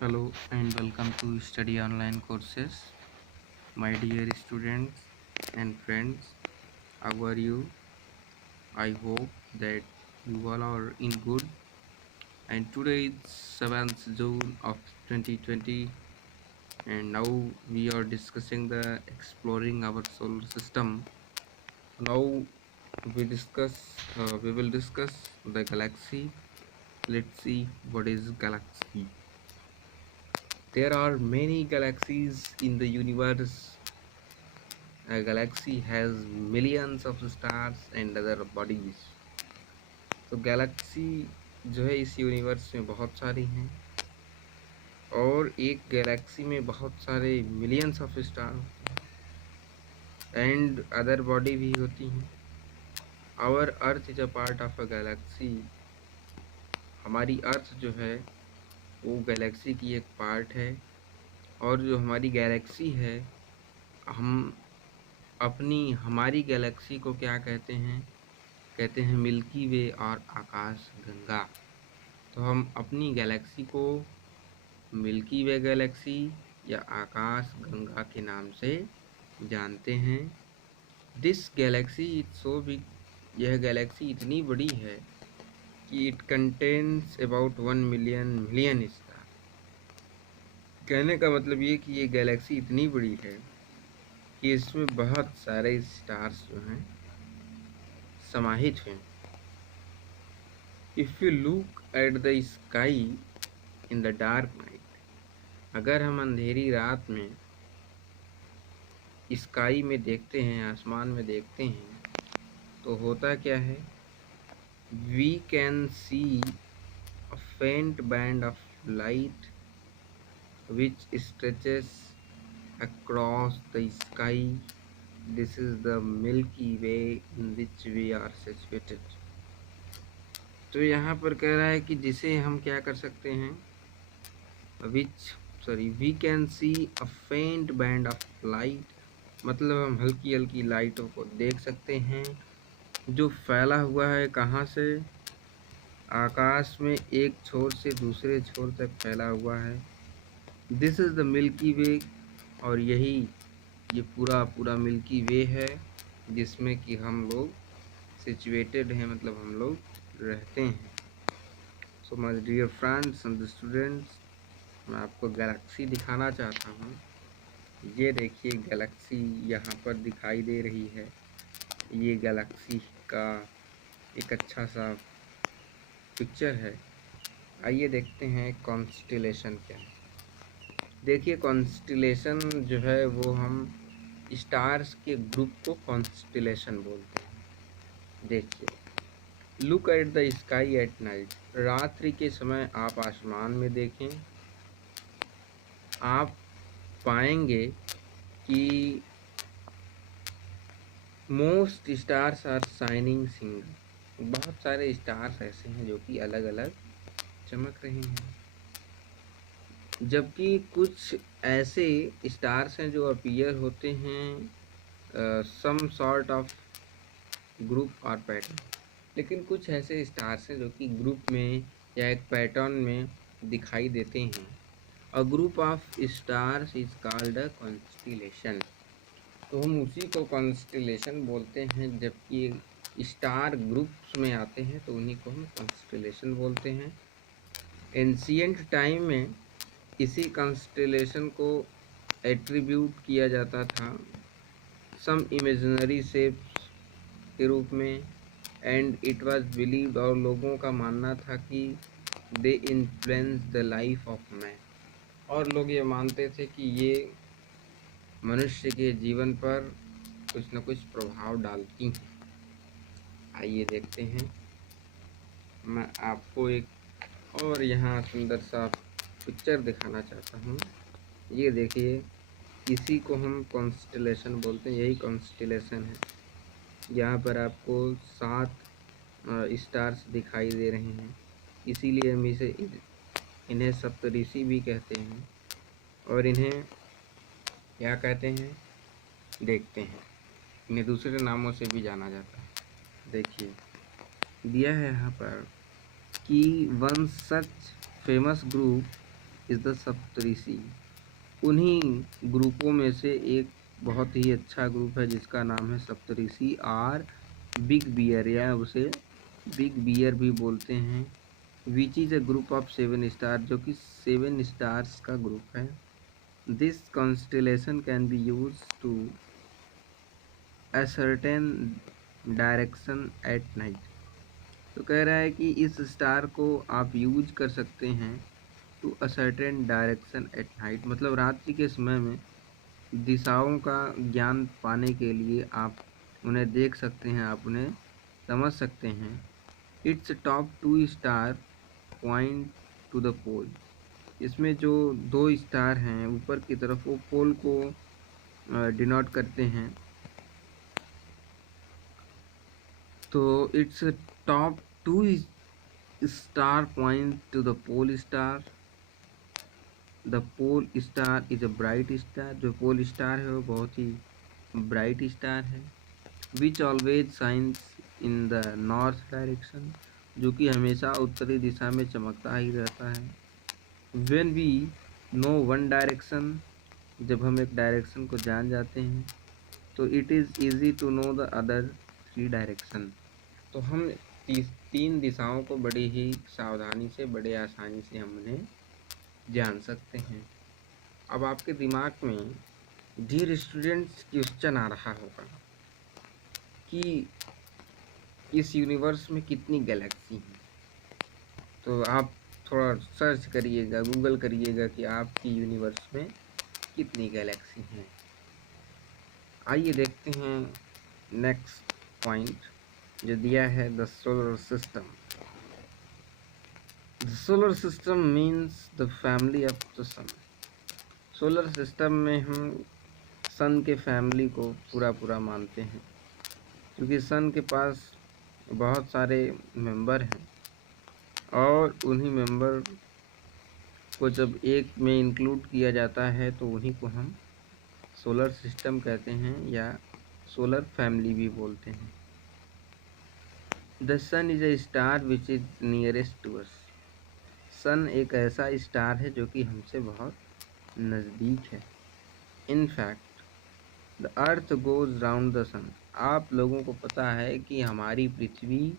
Hello and welcome to Study Online Courses. My dear students and friends, how are you? I hope that you all are in good. And today is 7th June of 2020, and now we are discussing the exploring our solar system. Now we will discuss the galaxy. Let's see what is galaxy. There are many galaxies in the universe. A galaxy has millions of stars and other bodies. तो Galaxy जो है इस universe में बहुत सारी हैं और एक गैलेक्सी में बहुत सारे मिलियंस ऑफ स्टार होते हैं एंड अदर बॉडी भी होती हैं. Our earth is a part of a galaxy. हमारी अर्थ जो है वो गैलेक्सी की एक पार्ट है और जो हमारी गैलेक्सी है हम हमारी गैलेक्सी को क्या कहते हैं मिल्की वे और आकाश गंगा. तो हम अपनी गैलेक्सी को मिल्की वे गैलेक्सी या आकाश गंगा के नाम से जानते हैं. This Galaxy is so big. यह गैलेक्सी इतनी बड़ी है कि it contains about 1 million star. कहने का मतलब ये कि ये गैलेक्सी इतनी बड़ी है कि इसमें बहुत सारे स्टार्स जो हैं समाहित हैं. If you look at the sky in the dark night, अगर हम अंधेरी रात में स्काई में देखते हैं, आसमान में देखते हैं, तो होता क्या है, we can see a faint band of light which stretches across the sky. This is the Milky Way in which we are situated. तो यहाँ पर कह रहा है कि जिसे हम क्या कर सकते हैं, we can see a faint band of light. मतलब हम हल्की हल्की लाइटों को देख सकते हैं जो फैला हुआ है कहाँ से, आकाश में एक छोर से दूसरे छोर तक फैला हुआ है. दिस इज़ द मिल्की वे. और ये पूरा मिल्की वे है जिसमें कि हम लोग सिचुएटेड हैं, मतलब हम लोग रहते हैं. So my dear friends and students, मैं आपको गैलेक्सी दिखाना चाहता हूँ. ये देखिए गैलेक्सी यहाँ पर दिखाई दे रही है. ये गैलेक्सी का एक अच्छा सा पिक्चर है. आइए देखते हैं कॉन्स्टिलेशन क्या है. देखिए कॉन्स्टिलेशन जो है वो हम स्टार्स के ग्रुप को कॉन्स्टिलेशन बोलते हैं. देखिए, look at the sky at night. रात्रि के समय आप आसमान में देखें, आप पाएंगे कि most stars are shining single. बहुत सारे स्टार्स ऐसे हैं जो कि अलग अलग चमक रहे हैं, जबकि कुछ ऐसे स्टार्स हैं जो अपीयर होते हैं सम सॉर्ट ऑफ ग्रुप और पैटर्न. लेकिन कुछ ऐसे स्टार्स हैं जो कि ग्रुप में या एक पैटर्न में दिखाई देते हैं. अ group of stars is called a constellation. तो हम उसी को कॉन्स्टिलेशन बोलते हैं. जबकि स्टार ग्रुप्स में आते हैं तो उन्हीं को हम कॉन्स्टिलेशन बोलते हैं. एंशियंट टाइम में इसी कॉन्स्टिलेशन को एट्रीब्यूट किया जाता था सम इमेजिनरी शेप्स के रूप में. एंड इट वाज बिलीव्ड, और लोगों का मानना था कि they influence the life of man. और लोग ये मानते थे कि ये मनुष्य के जीवन पर कुछ न कुछ प्रभाव डालती हैं. आइए देखते हैं. मैं आपको एक और यहाँ सुंदर सा पिक्चर दिखाना चाहता हूँ. ये देखिए, इसी को हम कॉन्स्टिलेशन बोलते हैं. यही कॉन्स्टिलेशन है. यहाँ पर आपको 7 स्टार्स दिखाई दे रहे हैं. इसीलिए हम इन्हें सप्तऋषि भी कहते हैं. और इन्हें क्या कहते हैं, देखते हैं. इन्हें दूसरे नामों से भी जाना जाता है. देखिए दिया है यहाँ पर कि one such famous group is the Saptarishi. उन्हीं ग्रुपों में से एक बहुत ही अच्छा ग्रुप है जिसका नाम है सप्तऋषि और बिग बियर, या उसे बिग बियर भी बोलते हैं। Which is a group of 7 star, जो कि 7 स्टार्स का ग्रुप है। This constellation can be use to ascertain direction at night. तो कह रहा है कि इस स्टार को आप यूज कर सकते हैं to ascertain direction at night, मतलब रात्रि के समय में दिशाओं का ज्ञान पाने के लिए आप उन्हें देख सकते हैं, आप उन्हें समझ सकते हैं। It's top 2 star point to the pole. इसमें जो 2 स्टार हैं ऊपर की तरफ, वो पोल को डिनोट करते हैं। तो its top 2 star point to the pole star. The pole star is a bright star. जो पोल स्टार है वो बहुत ही ब्राइट स्टार है। Which always science in the north direction, जो कि हमेशा उत्तरी दिशा में चमकता ही रहता है। When we know one direction, जब हम एक डायरेक्शन को जान जाते हैं, तो it is easy to know the other 3 direction. तो हम 3 दिशाओं को बड़ी ही सावधानी से, बड़े आसानी से हम उन्हें जान सकते हैं। अब आपके दिमाग में डियर स्टूडेंट्स क्वेश्चन आ रहा होगा कि इस यूनिवर्स में कितनी गैलेक्सी हैं। तो आप थोड़ा सर्च करिएगा, गूगल करिएगा कि आपकी यूनिवर्स में कितनी गैलेक्सी हैं। आइए देखते हैं नेक्स्ट पॉइंट जो दिया है, the solar system. The solar system means the family of the sun. Solar system में हम सन के फैमिली को पूरा मानते हैं, क्योंकि सन के पास बहुत सारे मेंबर हैं और उन्हीं मेंबर को जब एक में इंक्लूड किया जाता है तो उन्हीं को हम सोलर सिस्टम कहते हैं या सोलर फैमिली भी बोलते हैं। The sun is a star which is nearest to us. Sun एक ऐसा स्टार है जो कि हमसे बहुत नज़दीक है। In fact the earth goes round the sun. आप लोगों को पता है कि हमारी पृथ्वी,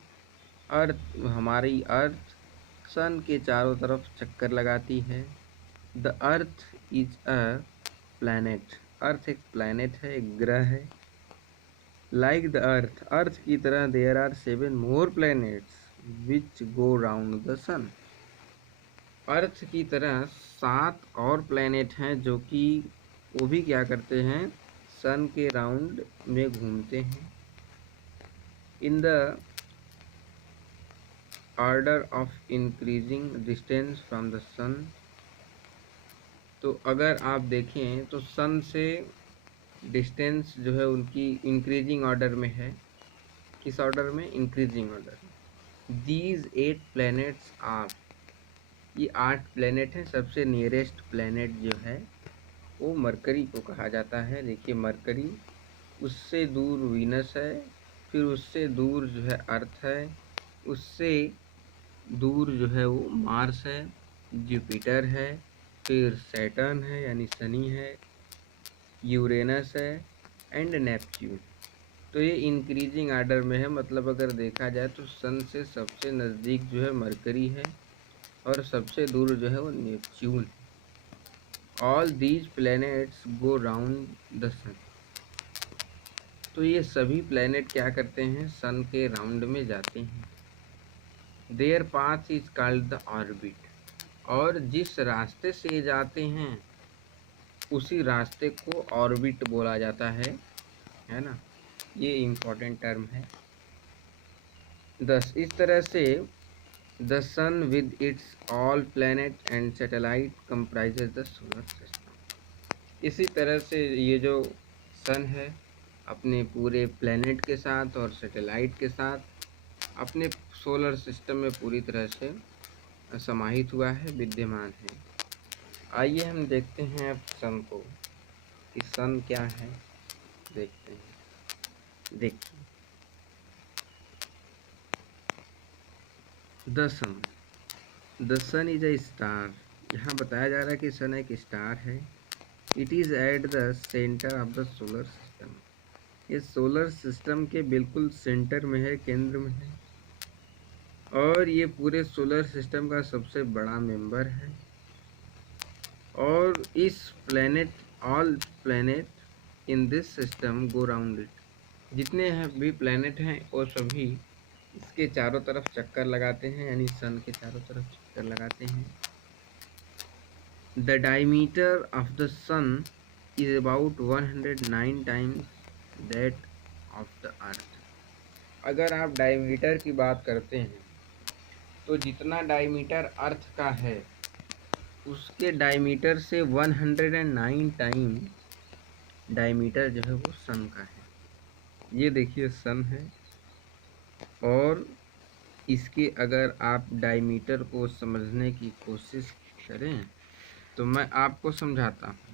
हमारी अर्थ सन के चारों तरफ चक्कर लगाती है। The earth is a planet. Earth एक प्लैनेट है, एक ग्रह है। लाइक द अर्थ की तरह there are 7 more planets which go round the sun. Earth की तरह 7 और प्लैनेट हैं जो कि वो भी क्या करते हैं, सन के राउंड में घूमते हैं। In the order of increasing distance from the sun. तो अगर आप देखें तो सन से डिस्टेंस जो है उनकी इंक्रीजिंग ऑर्डर में है। किस ऑर्डर में? Increasing order. These 8 planets are, ये 8 प्लैनेट हैं। सबसे नियरेस्ट प्लैनेट जो है वो मरकरी को कहा जाता है। देखिए मरकरी, उससे दूर वीनस है, फिर उससे दूर जो है अर्थ है, उससे दूर जो है वो मार्स है, जुपिटर है, फिर सैटर्न है यानी शनि है, यूरेनस है एंड नेपच्यून। तो ये इंक्रीजिंग आर्डर में है, मतलब अगर देखा जाए तो सन से सबसे नज़दीक जो है मरकरी है और सबसे दूर जो है वो Neptune. All these planets go round the sun. तो ये सभी प्लैनेट क्या करते हैं, सन के राउंड में जाते हैं। There path is called the orbit. और जिस रास्ते से ये जाते हैं उसी रास्ते को ऑर्बिट बोला जाता है ना। ये इम्पोर्टेंट टर्म है। इस तरह से the sun with its all planet and satellite comprises the solar system. इसी तरह से ये जो सन है अपने पूरे प्लैनेट के साथ और सैटेलाइट के साथ अपने सोलर सिस्टम में पूरी तरह से समाहित हुआ है, विद्यमान है। आइए हम देखते हैं अब सन को, कि सन क्या है, देखते हैं। देखिए the sun is a star यहाँ बताया जा रहा है कि सन एक स्टार है। It is at the centre of the solar system. ये सोलर सिस्टम के बिल्कुल सेंटर में है, केंद्र में है, और ये पूरे सोलर सिस्टम का सबसे बड़ा मेंबर है। और इस planet, all planet in this system go round it. जितने भी प्लेनेट हैं वो सभी इसके चारों तरफ चक्कर लगाते हैं, यानी सन के चारों तरफ चक्कर लगाते हैं। The diameter of the sun is about 109 times that of the earth. अगर आप डायमीटर की बात करते हैं तो जितना डायमीटर अर्थ का है उसके डायमीटर से 109 टाइम डायमीटर जो है वो सन का है। ये देखिए सन है, और इसके अगर आप डायमीटर को समझने की कोशिश करें तो मैं आपको समझाता हूँ।